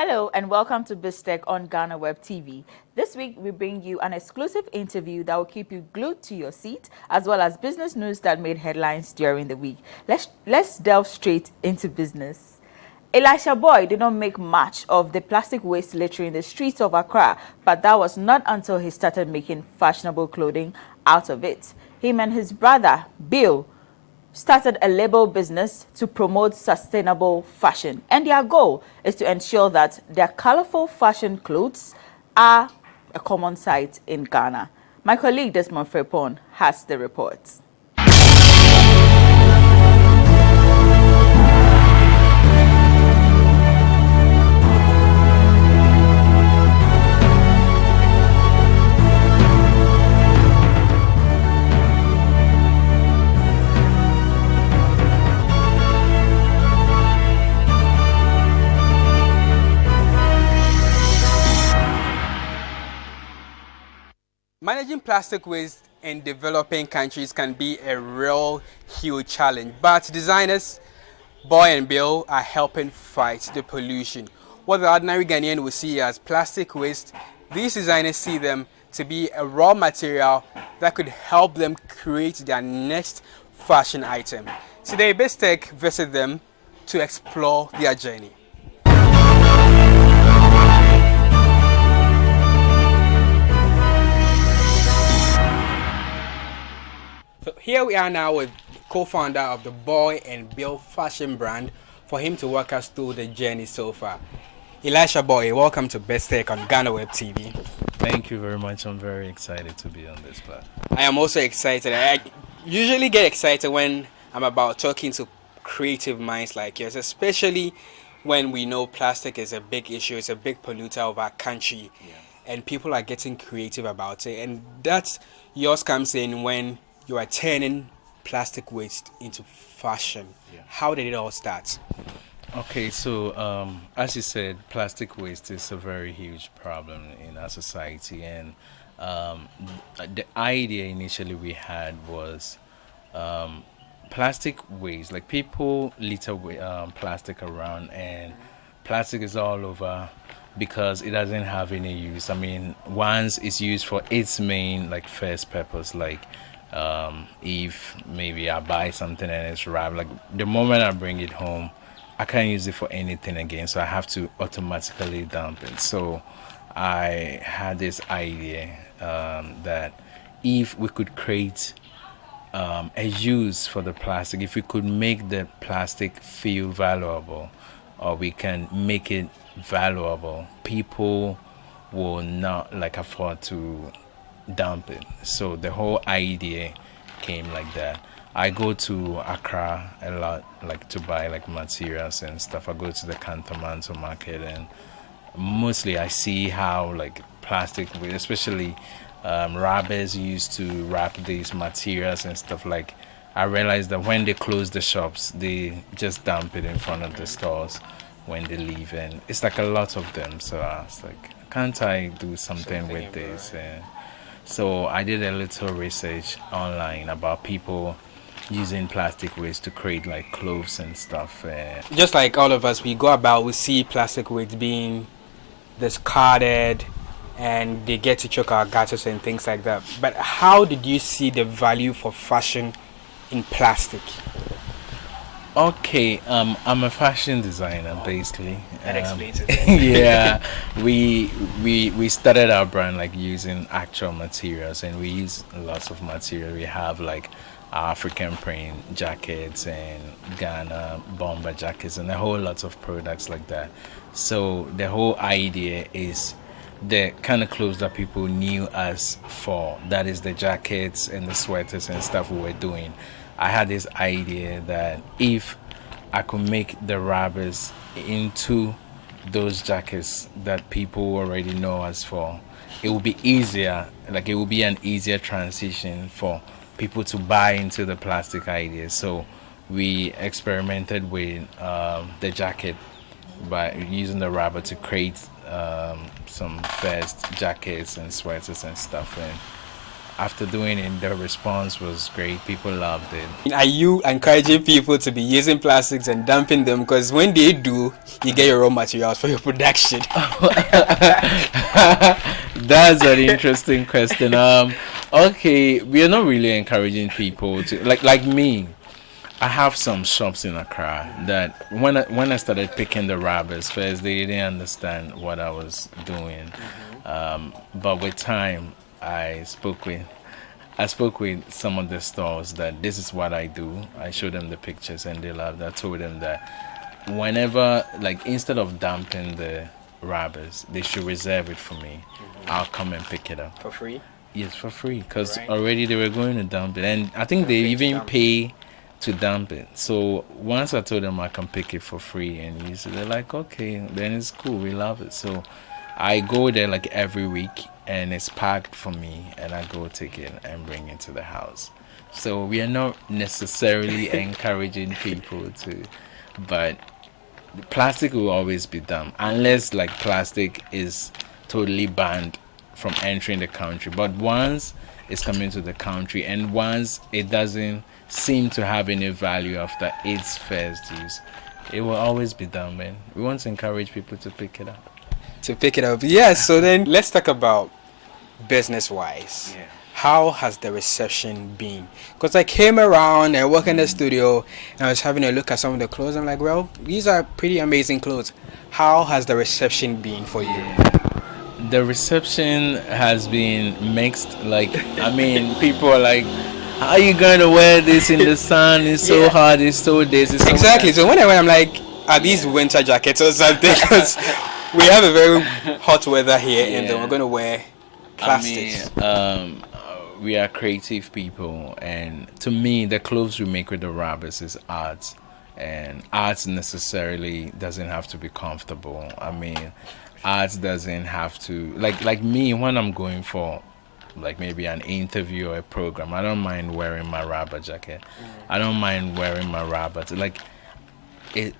Hello and welcome to Biz Tech on GhanaWeb TV. This week we bring you an exclusive interview that will keep you glued to your seat, as well as business news that made headlines during the week. Let's delve straight into business. Elisha Boy did not make much of the plastic waste littering the streets of Accra, but that was not until he started making fashionable clothing out of it. Him and his brother, Bill, started a label business to promote sustainable fashion, and their goal is to ensure that their colorful fashion clothes are a common sight in Ghana. My colleague Desmond Frepon has the reports. Managing plastic waste in developing countries can be a real huge challenge, but designers Boy and Bill are helping fight the pollution. What the ordinary Ghanaian will see as plastic waste, these designers see them to be a raw material that could help them create their next fashion item. Today, Biz Tech visited them to explore their journey. So here we are now with co-founder of the Boy and Bill fashion brand for him to walk us through the journey so far. Elisha Boy, welcome to Biz Tech on GhanaWeb TV. Thank you very much. I'm very excited to be on this platform. I am also excited. I usually get excited when I'm about talking to creative minds like yours, especially when we know plastic is a big issue, it's a big polluter of our country, and people are getting creative about it. And that's yours comes in when you are turning plastic waste into fashion. How did it all start? Okay, so as you said, plastic waste is a very huge problem in our society, and the idea initially we had was plastic waste. Like, people litter plastic around, and plastic is all over because it doesn't have any use. I mean, once it's used for its main first purpose, if maybe I buy something and it's wrapped, the moment I bring it home, I can't use it for anything again, so I have to automatically dump it. So I had this idea that if we could create a use for the plastic, if we could make the plastic feel valuable, or we can make it valuable, people will not afford to dump it. So the whole idea came like that. I go to Accra a lot, to buy materials and stuff. I go to the Cantonment market, and mostly I see how plastic, especially robbers used to wrap these materials and stuff. I realized that when they close the shops, they just dump it in front of the stores when they leave, and it's a lot of them. So I was like, can't I do something with this? So I did a little research online about people using plastic waste to create clothes and stuff. Just like all of us, we go about, we see plastic waste being discarded, and they get to choke our gutters and things like that. But how did you see the value for fashion in plastic? Okay, I'm a fashion designer basically. That explains it. Yeah, we started our brand using actual materials, and we use lots of material. We have African print jackets and Ghana bomber jackets and a whole lot of products like that. So the whole idea is the kind of clothes that people knew us for. That is the jackets and the sweaters and stuff we were doing. I had this idea that if I could make the rubbers into those jackets that people already know us for, it would be easier, it would be an easier transition for people to buy into the plastic idea. So we experimented with the jacket by using the rubber to create some first jackets and sweaters and stuff. And after doing it, the response was great. People loved it. Are you encouraging people to be using plastics and dumping them? Because when they do, you get your raw materials for your production. That's an interesting question. Okay, we are not really encouraging people to like me. I have some shops in Accra that when I started picking the rubbers first, they didn't understand what I was doing. But with time, I spoke with some of the stores that this is what I do. I showed them the pictures and they loved it. I told them that whenever, like, instead of dumping the rubbers, they should reserve it for me. I'll come and pick it up. For free? Yes, for free. Because Right. already they were going to dump it. And I think they even pay to dump it. So once I told them I can pick it for free and use it, they're like, okay, then it's cool. We love it. So I go there like every week and it's packed for me and I go take it and bring it to the house. So we are not necessarily encouraging people to, but plastic will always be done unless like plastic is totally banned from entering the country. But once it's coming to the country and once it doesn't seem to have any value after its first use, it will always be done, man. We want to encourage people to pick it up. To pick it up. Yes, so then let's talk about business-wise. Yeah. How has the reception been? Because I came around and worked in the studio and I was having a look at some of the clothes. I'm like, well, these are pretty amazing clothes. How has the reception been for you? The reception has been mixed. Like, I mean, people are like, how are you going to wear this in the sun? It's so hot, it's so this, it's so Exactly. that. So when I went, I'm like, are these winter jackets or something? Because we have a very hot weather here and then we're going to wear plastics. I mean, we are creative people, and to me, the clothes we make with the rubbers is art, and art necessarily doesn't have to be comfortable. I mean, art doesn't have to like me when I'm going for like maybe an interview or a program. I don't mind wearing my rubber jacket. I don't mind wearing my rubber. Like it,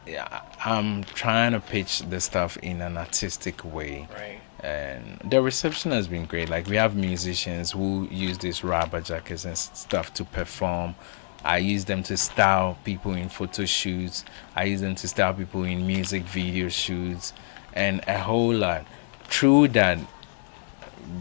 I'm trying to pitch the stuff in an artistic way. Right. And the reception has been great. Like we have musicians who use these rubber jackets and stuff to perform. I use them to style people in photo shoots. I use them to style people in music video shoots, and a whole lot. Through that,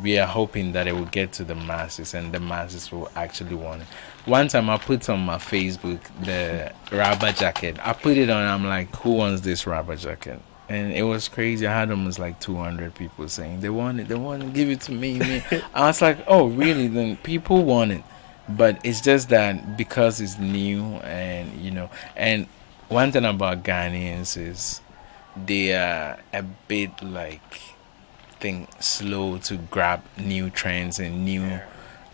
we are hoping that it will get to the masses, and the masses will actually want it. One time I put on my Facebook the rubber jacket. I put it on. I'm like, who wants this rubber jacket? And it was crazy. I had almost like 200 people saying they want it, give it to me. I was like, oh, really? Then people want it. But it's just that because it's new and, you know, and one thing about Ghanaians is they are a bit like, slow to grab new trends and new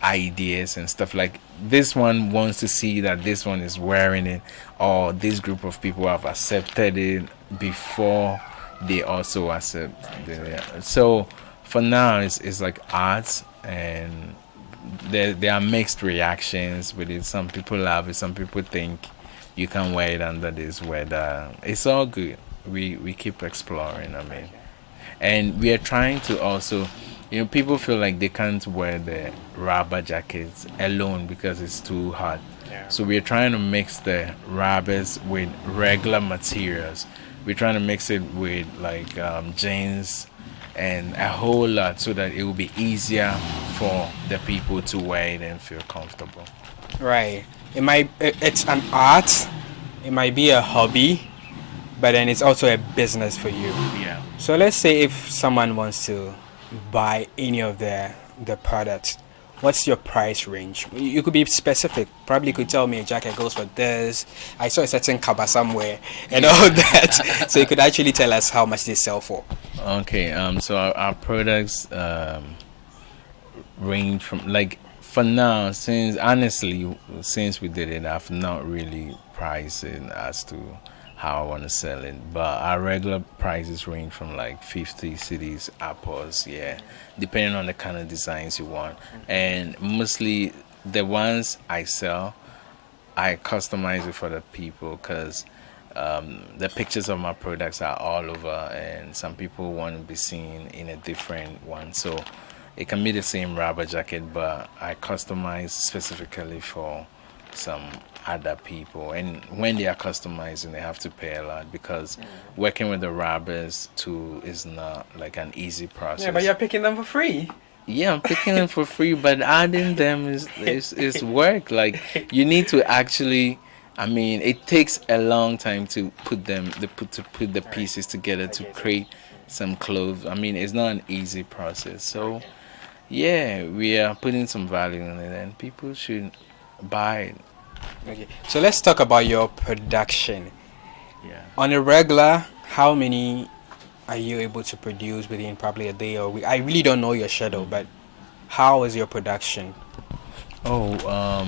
ideas and stuff. Like this one wants to see that this one is wearing it, or this group of people have accepted it before they also accept it. So for now it's like art, and there are mixed reactions with it. Some people love it, some people think you can wear it under this weather. It's all good. We keep exploring, I mean. And we are trying to also, you know, people feel like they can't wear the rubber jackets alone because it's too hot. So we're trying to mix the rubbers with regular materials. We're trying to mix it with like jeans and a whole lot so that it will be easier for the people to wear it and feel comfortable. Right. It's an art. It might be a hobby, but then it's also a business for you. Yeah. So let's say if someone wants to buy any of the products, what's your price range? You could be specific. Probably could tell me a jacket goes for this. I saw a certain cover somewhere and all that. So you could actually tell us how much they sell for. Okay. So our products range from, like, for now, since we did it, I've not really priced it as to how I want to sell it, but our regular prices range from like 50 cedis upwards, depending on the kind of designs you want. And mostly the ones I sell, I customize it for the people, because the pictures of my products are all over, and some people want to be seen in a different one. So It can be the same rubber jacket, but I customize specifically for some other people. And when they are customizing, they have to pay a lot because working with the rubbers too is not like an easy process. Yeah, but you're picking them for free. Yeah, I'm picking them for free, but adding them is work. Like you need to actually. I mean, it takes a long time to put the pieces together to create some clothes. I mean, it's not an easy process. So, yeah, we are putting some value in it, and people should buy it. Okay, so let's talk about your production. Yeah. On a regular, how many are you able to produce within probably a day or week? I really don't know your schedule, but how is your production? Oh,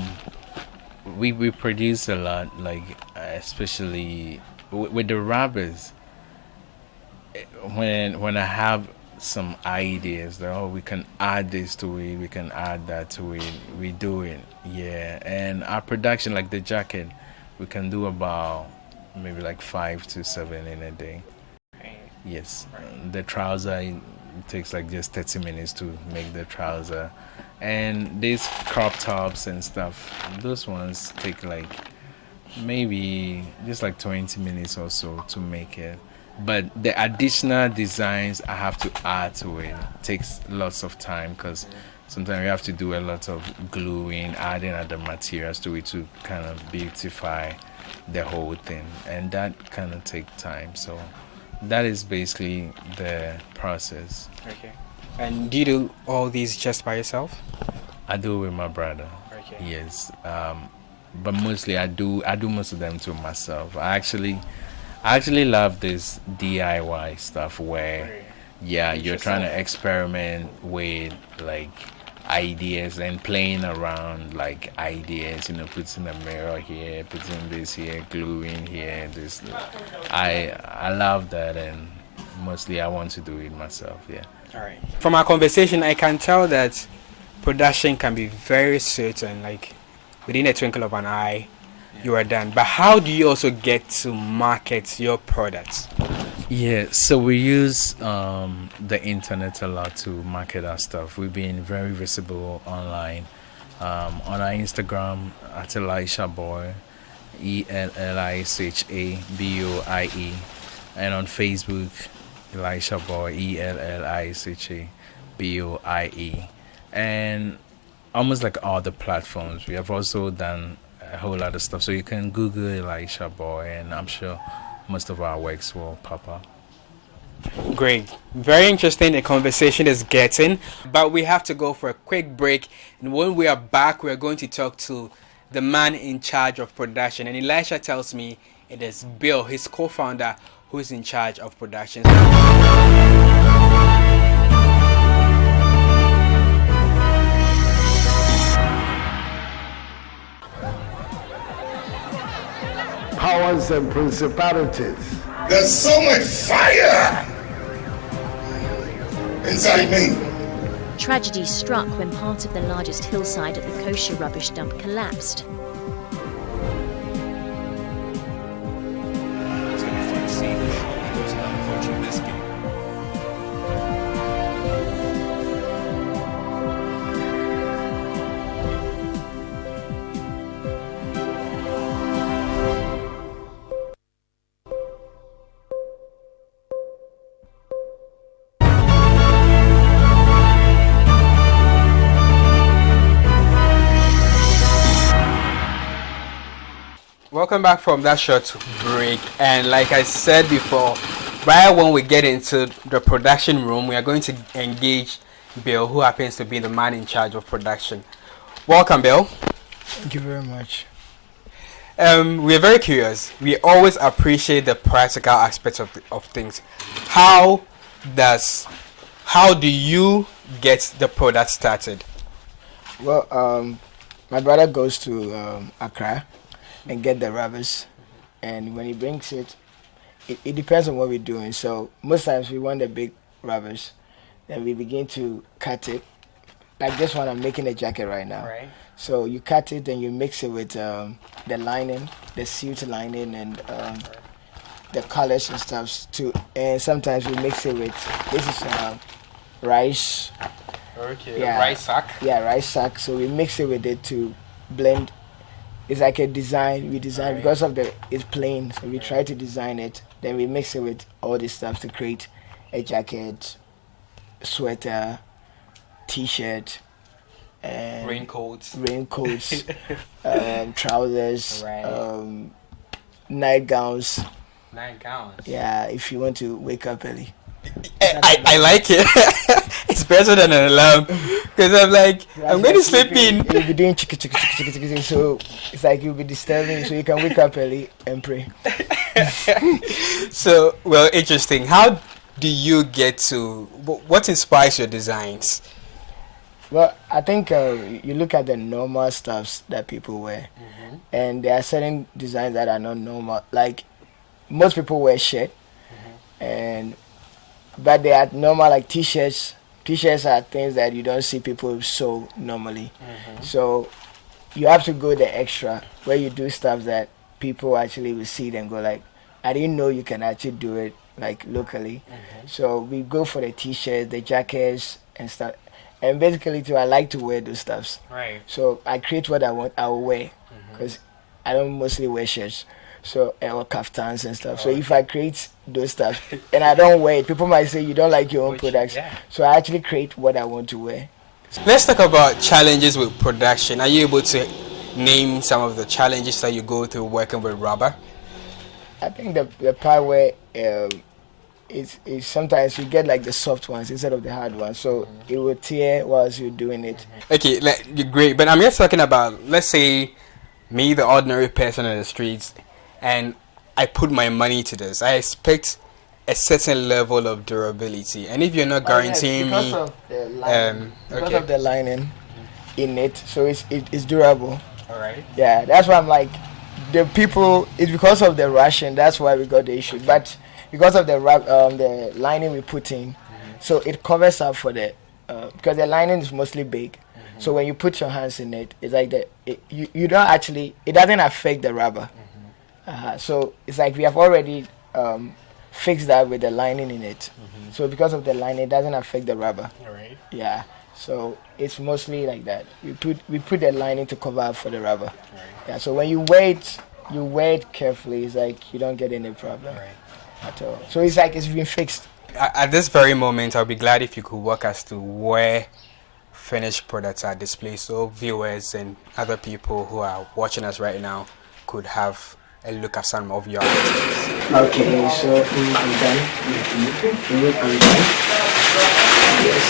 we produce a lot, like especially with the rubbers. When I have some ideas that we can add this to it, we can add that to it, we do it. Yeah, and our production, like the jacket, we can do about maybe like 5 to 7 in a day. Yes, the trouser it takes like just 30 minutes to make the trouser. And these crop tops and stuff, those ones take like maybe just like 20 minutes or so to make it. But the additional designs I have to add to it takes lots of time because sometimes you have to do a lot of gluing, adding other materials to it to kind of beautify the whole thing. And that kind of takes time. So that is basically the process. Okay. And do you do all these just by yourself? I do it with my brother. Okay. Yes, but mostly I do most of them to myself. I actually love this DIY stuff where, yeah, you're trying to experiment with like ideas and playing around like ideas. You know, putting a mirror here, putting this here, gluing here. This, I love that, and mostly I want to do it myself. Yeah. All right. From our conversation, I can tell that production can be very certain, like within a twinkle of an eye, you are done. But how do you also get to market your products? Yeah, so we use the internet a lot to market our stuff. We've been very visible online. On our Instagram at Elisha Boy, ELLISHABOIE, and on Facebook, Elisha Boy, ELLISHABOIE, and almost like all the platforms. We have also done a whole lot of stuff, so you can Google Elisha Boy, and I'm sure most of our works will pop up. Great. Very interesting the conversation is getting, but we have to go for a quick break, and when we are back, we are going to talk to the man in charge of production, and Elisha tells me it is Bill, his co-founder, who is in charge of production. Powers and principalities. There's so much fire inside me. Tragedy struck when part of the largest hillside at the kosher rubbish dump collapsed. Welcome back from that short break, and like I said before, right when we get into the production room, we are going to engage Bill, who happens to be the man in charge of production. Welcome, Bill. Thank you very much. We are very curious. We always appreciate the practical aspects of things. How do you get the product started? Well, my brother goes to Accra and get the rubbers, and when he brings it, it depends on what we're doing. So most times we want the big rubbers, then we begin to cut it. Like this one, I'm making a jacket right now. Right. So you cut it, then you mix it with the lining, the suit lining, and the colors and stuff too. And sometimes we mix it with, this is rice, Okay. Yeah. Rice sack. Yeah, rice sack. So we mix it with it to blend. It's like a design. We design Right. because of it's plain. So we try to design it. Then we mix it with all this stuff to create a jacket, sweater, t-shirt, and Raincoats. trousers, Right. nightgowns. 9 gowns. Yeah, if you want to wake up early. I like it. It's better than an alarm because I'm like I'm going to sleep in. You'll be doing chicka chicka chicka chicka chicka, so it's like you'll be disturbing, so you can wake up early and pray. So well, interesting. How do you get to what inspires your designs? Well, I think you look at the normal stuffs that people wear, and there are certain designs that are not normal. Like most people wear shirt, but they are normal like t-shirts. T-shirts are things that you don't see people sew normally. So you have to go the extra where you do stuff that people actually will see it and go like, I didn't know you can actually do it like locally. So we go for the t-shirts, the jackets and stuff. And basically too, I like to wear those stuffs. Right. So I create what I want, I will wear. Because I don't mostly wear shirts. So, or kaftans and stuff. So if I create those stuff and I don't wear it, people might say you don't like your own products. Yeah. So I actually create what I want to wear. Let's talk about challenges with production. Are you able to name some of the challenges that you go through working with rubber? I think the part where it's sometimes you get like the soft ones instead of the hard ones. So it will tear whilst you're doing it. Okay, great. But I'm just talking about, let's say, me, the ordinary person on the streets, and I put my money to this. I expect a certain level of durability. And if you're not guaranteeing because me... of the lining, because okay. of the lining in it, so it's durable. All right. Yeah, that's why I'm like, the people, it's because of the ration, that's why we got the issue. But because of the lining we put in, so it covers up for the, because the lining is mostly big. So when you put your hands in it, it's like you don't actually, it doesn't affect the rubber. So it's like we have already fixed that with the lining in it. So because of the lining, it doesn't affect the rubber. All right. Yeah. So it's mostly like that. We put the lining to cover up for the rubber. Right. Yeah. So when you wear it carefully. It's like you don't get any problem at all. So it's like it's been fixed. At this very moment, I'll be glad if you could walk us to where finished products are displayed, so viewers and other people who are watching us right now could have a look at some of your items. Okay, so I'm done. I'm done. Yes,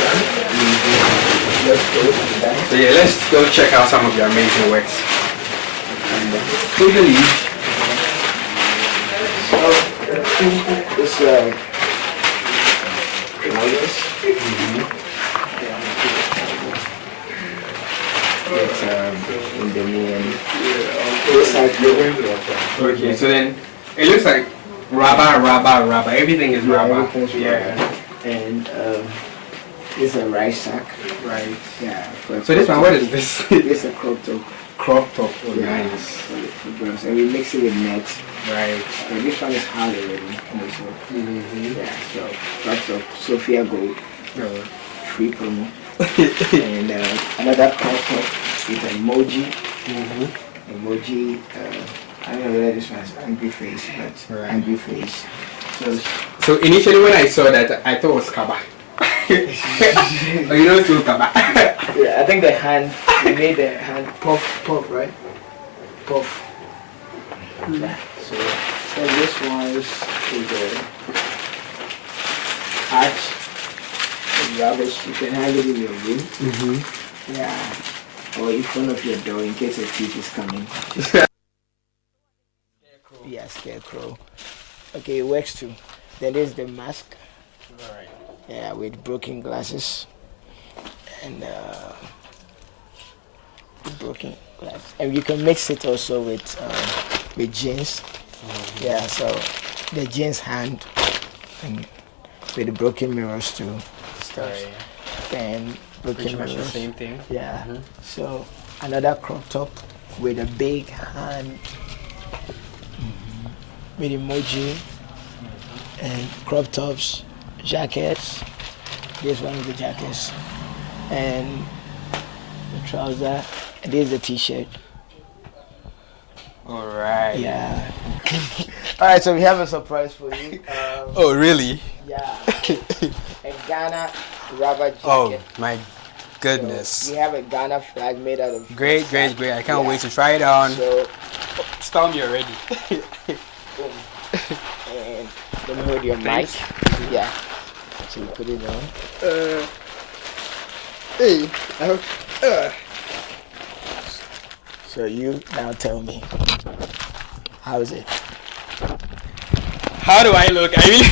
done. Let's go. Done. So yeah, let's go check out some of your amazing works. Take the lead. So it's in the main. Okay, so then it looks like rubber. Everything is rubber. Everything's rubber. And it's a rice sack. Right. Yeah. So this one, what is this? It's a crop top. Crop top. Oh, Yeah. nice. For girls. And we mix it with nets. Right. This one is hard already. Also. Yeah. So crop top, Sophia Gold, free promo. And another crop top with emoji. Emoji. I don't know whether this one is angry face, but angry face. So initially when I saw that, I thought it was Kaba. Oh, you know it's too Kaba. Yeah, I think the hand, we made the hand puff, right? Puff. Yeah. So this one is a arch. Rubbish. You can hang it in your room. Yeah. Or in front of your door in case a thief is coming. Yeah, scarecrow. Okay, it works too. Then there's the mask. Alright. Yeah, with broken glasses. And broken glass. And you can mix it also with jeans. Yeah, so the jeans hand and with the broken mirrors too. Stuff. And broken mirrors. The same thing. Yeah. So another crop top with a big hand with emoji and crop tops, jackets. This one is the jackets. and the trouser, and this is the t-shirt. All right. Yeah. All right, so we have a surprise for you. Oh, really? Yeah. A Ghana rubber jacket. Oh, my So goodness. we have a Ghana flag made out of. Great. I can't wait to try it on. So, Storm, you're ready. boom. And let me hold your mic. Yeah. So you put it on. Hey, I hope. So you now tell me, how's it? How do I look? I mean,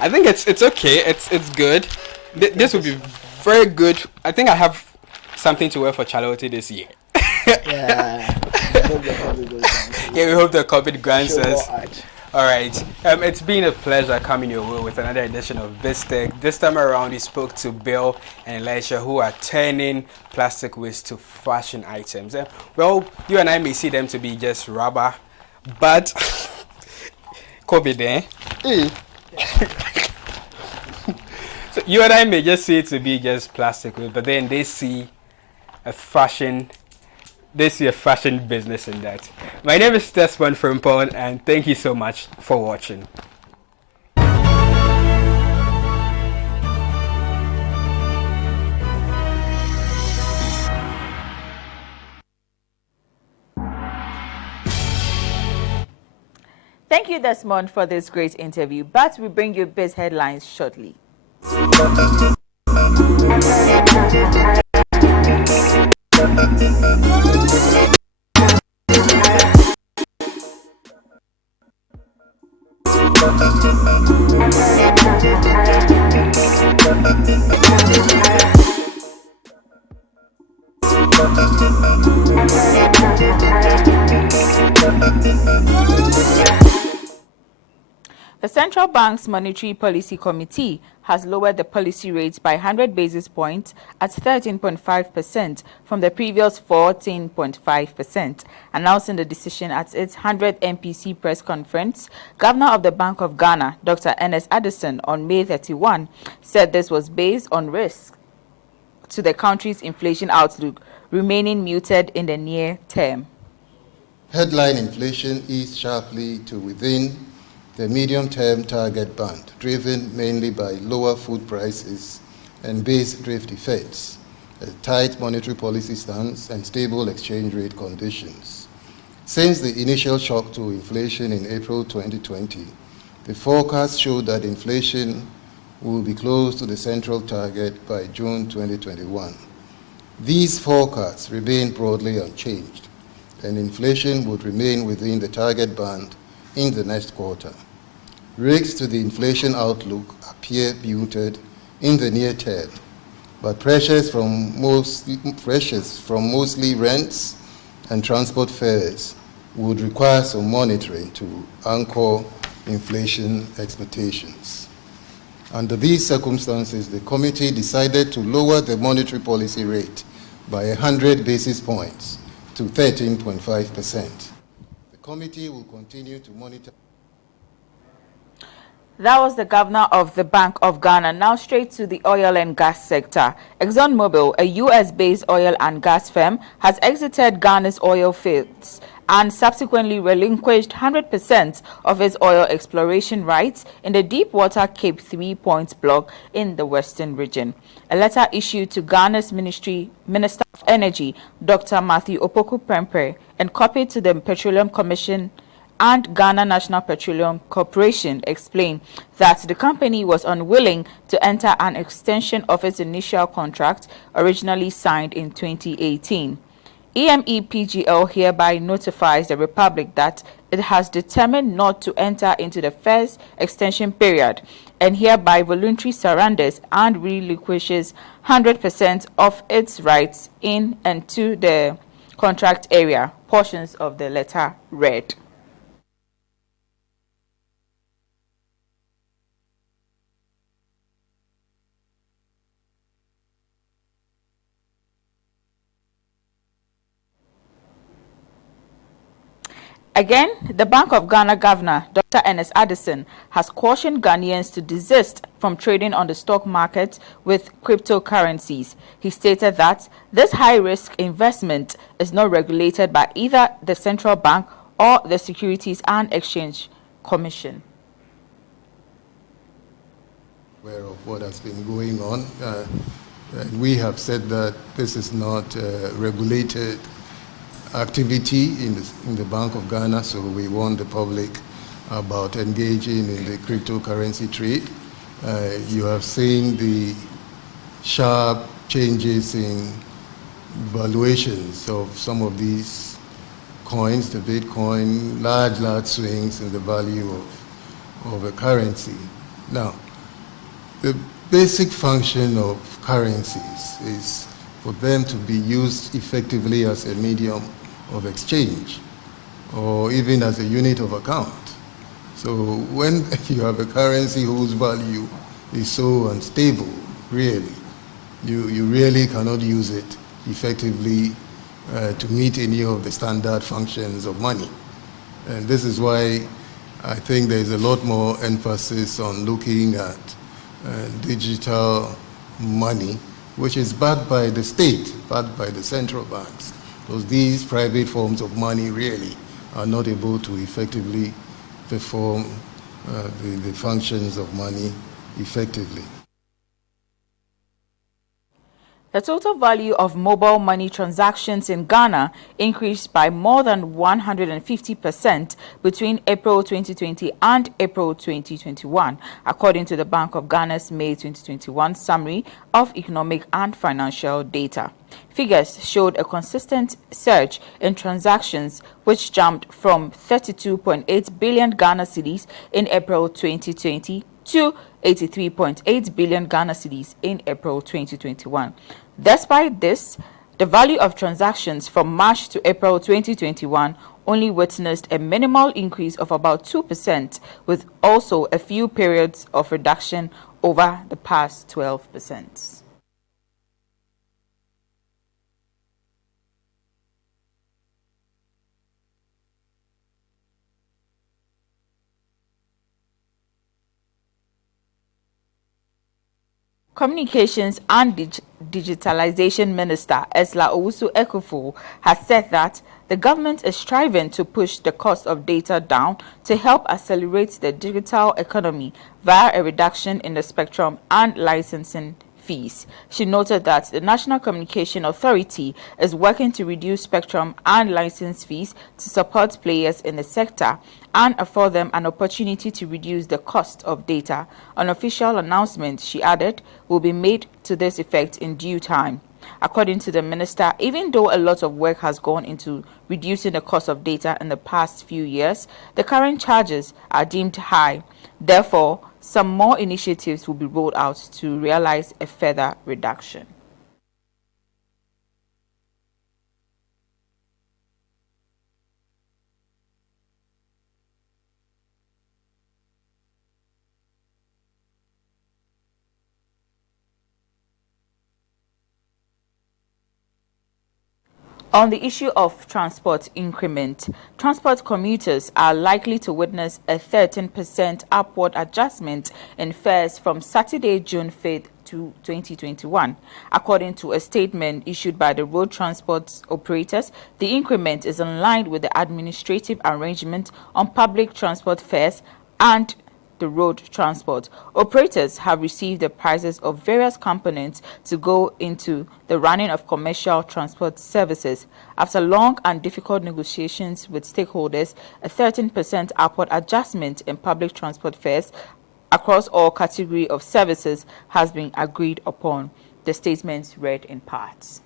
I think it's okay. It's good. This would be very good. I think I have something to wear for Charlotte this year. Yeah. I hope the COVID goes down. Yeah, we hope the COVID grants Show us. more art. All right. It's been a pleasure coming your way with another edition of BizTech. This time around, we spoke to Bill and Elisha, who are turning plastic waste to fashion items. Well, you and I may see them to be just rubber, but COVID there. So you and I may just see it to be just plastic waste, but then they see a fashion. They see a fashion business in that. My name is Desmond Frimpong, and thank you so much for watching. Thank you, Desmond, for this great interview. But we bring you Biz Headlines shortly. The Central Bank's Monetary Policy Committee has lowered the policy rate by 100 basis points at 13.5% from the previous 14.5%. Announcing the decision at its 100th MPC press conference, Governor of the Bank of Ghana, Dr. Ernest Addison, on May 31, said this was based on risk to the country's inflation outlook remaining muted in the near term. Headline inflation eased sharply to within the medium-term target band, driven mainly by lower food prices and base drift effects, a tight monetary policy stance, and stable exchange rate conditions. Since the initial shock to inflation in April 2020, the forecast showed that inflation will be close to the central target by June 2021. These forecasts remain broadly unchanged, and inflation would remain within the target band in the next quarter. Risks to the inflation outlook appear muted in the near term, but pressures from mostly rents and transport fares would require some monitoring to anchor inflation expectations. Under these circumstances, the committee decided to lower the monetary policy rate by 100 basis points to 13.5%. The committee will continue to monitor. That was the governor of the Bank of Ghana. Now straight to the oil and gas sector. ExxonMobil, a US-based oil and gas firm, has exited Ghana's oil fields and subsequently relinquished 100% of its oil exploration rights in the Deepwater Cape 3 Points block in the western region. A letter issued to Ghana's Minister of Energy, Dr. Matthew Opoku Prempeh, and copied to the Petroleum Commission and Ghana National Petroleum Corporation, explained that the company was unwilling to enter an extension of its initial contract originally signed in 2018. EMEPGL hereby notifies the Republic that it has determined not to enter into the first extension period and hereby voluntarily surrenders and relinquishes 100% of its rights in and to the contract area, portions of the letter read. Again, the Bank of Ghana Governor, Dr. Ernest Addison, has cautioned Ghanaians to desist from trading on the stock market with cryptocurrencies. He stated that this high-risk investment is not regulated by either the central bank or the Securities and Exchange Commission. Aware of what has been going on. And we have said that this is not regulated activity in the Bank of Ghana, so we warn the public about engaging in the cryptocurrency trade. You have seen the sharp changes in valuations of some of these coins, the Bitcoin, large swings in the value of a currency. Now, the basic function of currencies is for them to be used effectively as a medium of exchange or even as a unit of account. So when you have a currency whose value is so unstable, really, you really cannot use it effectively to meet any of the standard functions of money. And this is why I think there's a lot more emphasis on looking at digital money, which is backed by the state, backed by the central banks, because these private forms of money really are not able to effectively perform the functions of money effectively. The total value of mobile money transactions in Ghana increased by more than 150% between April 2020 and April 2021, according to the Bank of Ghana's May 2021 Summary of Economic and Financial Data. Figures showed a consistent surge in transactions, which jumped from 32.8 billion Ghana cedis in April 2020 to 83.8 billion Ghana cedis in April 2021. Despite this, the value of transactions from March to April 2021 only witnessed a minimal increase of about 2%, with also a few periods of reduction over the past 12%. Communications and Digitalization Minister Esla Owusu-Ekufo has said that the government is striving to push the cost of data down to help accelerate the digital economy via a reduction in the spectrum and licensing fees. She noted that the National Communication Authority is working to reduce spectrum and license fees to support players in the sector and afford them an opportunity to reduce the cost of data. An official announcement, she added, will be made to this effect in due time. According to the minister, even though a lot of work has gone into reducing the cost of data in the past few years, the current charges are deemed high. Therefore, some more initiatives will be rolled out to realize a further reduction. On the issue of transport increment, transport commuters are likely to witness a 13% upward adjustment in fares from Saturday, June 5th to 2021. According to a statement issued by the road transport operators, the increment is in line with the administrative arrangement on public transport fares and the road transport. Operators have received the prices of various components to go into the running of commercial transport services. After long and difficult negotiations with stakeholders, a 13% upward adjustment in public transport fares across all categories of services has been agreed upon. The statement read in parts.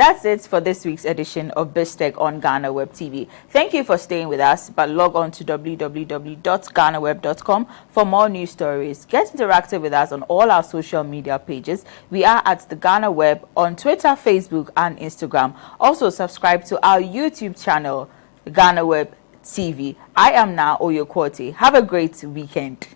That's it for this week's edition of BizTech on GhanaWeb TV. Thank you for staying with us, but log on to www.ghanaweb.com for more news stories. Get interactive with us on all our social media pages. We are at the GhanaWeb on Twitter, Facebook, and Instagram. Also, subscribe to our YouTube channel, GhanaWeb TV. I am now Oyo Kwote. Have a great weekend.